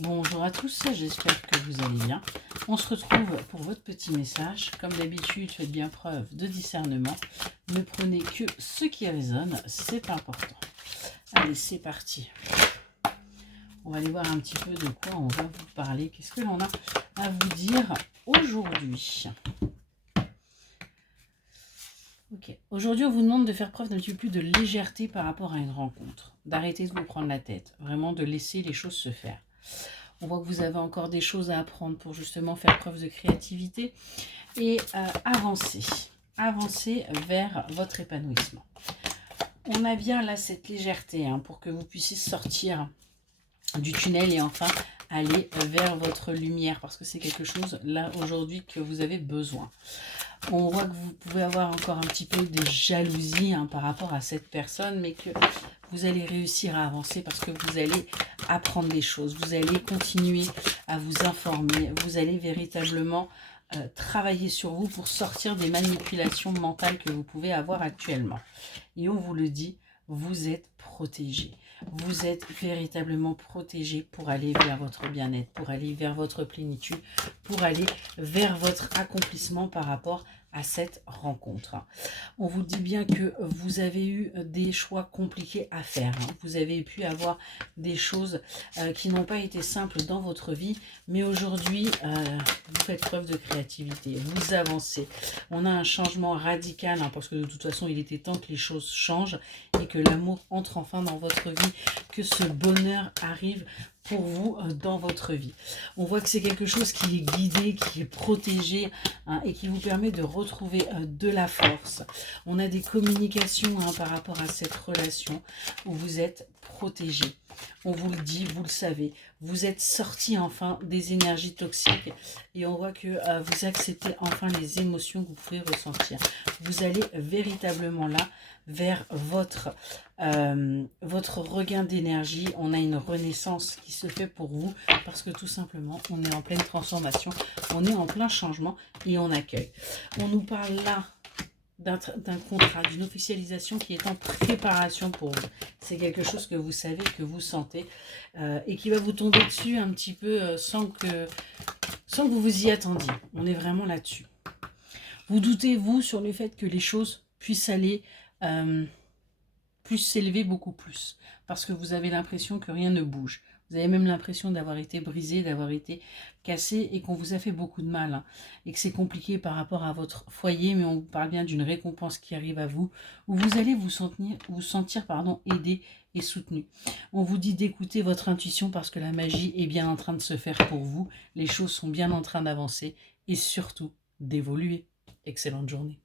Bonjour à tous, j'espère que vous allez bien. On se retrouve pour votre petit message. Comme d'habitude, faites bien preuve de discernement. Ne prenez que ce qui résonne, c'est important. Allez, c'est parti. On va aller voir un petit peu de quoi on va vous parler. Qu'est-ce que l'on a à vous dire aujourd'hui? Ok. Aujourd'hui, on vous demande de faire preuve d'un petit peu plus de légèreté par rapport à une rencontre. D'arrêter de vous prendre la tête. Vraiment de laisser les choses se faire. On voit que vous avez encore des choses à apprendre pour justement faire preuve de créativité et avancer vers votre épanouissement. On a bien là cette légèreté pour que vous puissiez sortir du tunnel et enfin aller vers votre lumière parce que c'est quelque chose là aujourd'hui que vous avez besoin. On voit que vous pouvez avoir encore un petit peu de jalousie par rapport à cette personne, mais que vous allez réussir à avancer parce que vous allez apprendre des choses, vous allez continuer à vous informer, vous allez véritablement travailler sur vous pour sortir des manipulations mentales que vous pouvez avoir actuellement. Et on vous le dit, vous êtes protégé. Vous êtes véritablement protégé pour aller vers votre bien-être, pour aller vers votre plénitude, pour aller vers votre accomplissement par rapport à cette rencontre. On vous dit bien que vous avez eu des choix compliqués à faire. Vous avez pu avoir des choses qui n'ont pas été simples dans votre vie, mais aujourd'hui, vous faites preuve de créativité, vous avancez. On a un changement radical, parce que de toute façon, il était temps que les choses changent et que l'amour entre enfin dans votre vie, que ce bonheur arrive pour vous dans votre vie. On voit que c'est quelque chose qui est guidé, qui est protégé et qui vous permet de retrouver de la force. On a des communications par rapport à cette relation où vous êtes protégé. On vous le dit, vous le savez, vous êtes sorti enfin des énergies toxiques et on voit que vous acceptez enfin les émotions que vous pouvez ressentir. Vous allez véritablement là vers votre regain d'énergie. On a une renaissance qui se fait pour vous parce que tout simplement on est en pleine transformation, on est en plein changement et on accueille. On nous parle là d'un contrat, d'une officialisation qui est en préparation pour vous. C'est quelque chose que vous savez, que vous sentez et qui va vous tomber dessus un petit peu sans que vous vous y attendiez. On est vraiment là-dessus. Vous doutez, vous, sur le fait que les choses puissent aller plus s'élever beaucoup plus parce que vous avez l'impression que rien ne bouge. Vous avez même l'impression d'avoir été brisé, d'avoir été cassé et qu'on vous a fait beaucoup de mal et que c'est compliqué par rapport à votre foyer, mais on vous parle bien d'une récompense qui arrive à vous où vous allez vous sentir aidé et soutenu. On vous dit d'écouter votre intuition parce que la magie est bien en train de se faire pour vous, les choses sont bien en train d'avancer et surtout d'évoluer. Excellente journée.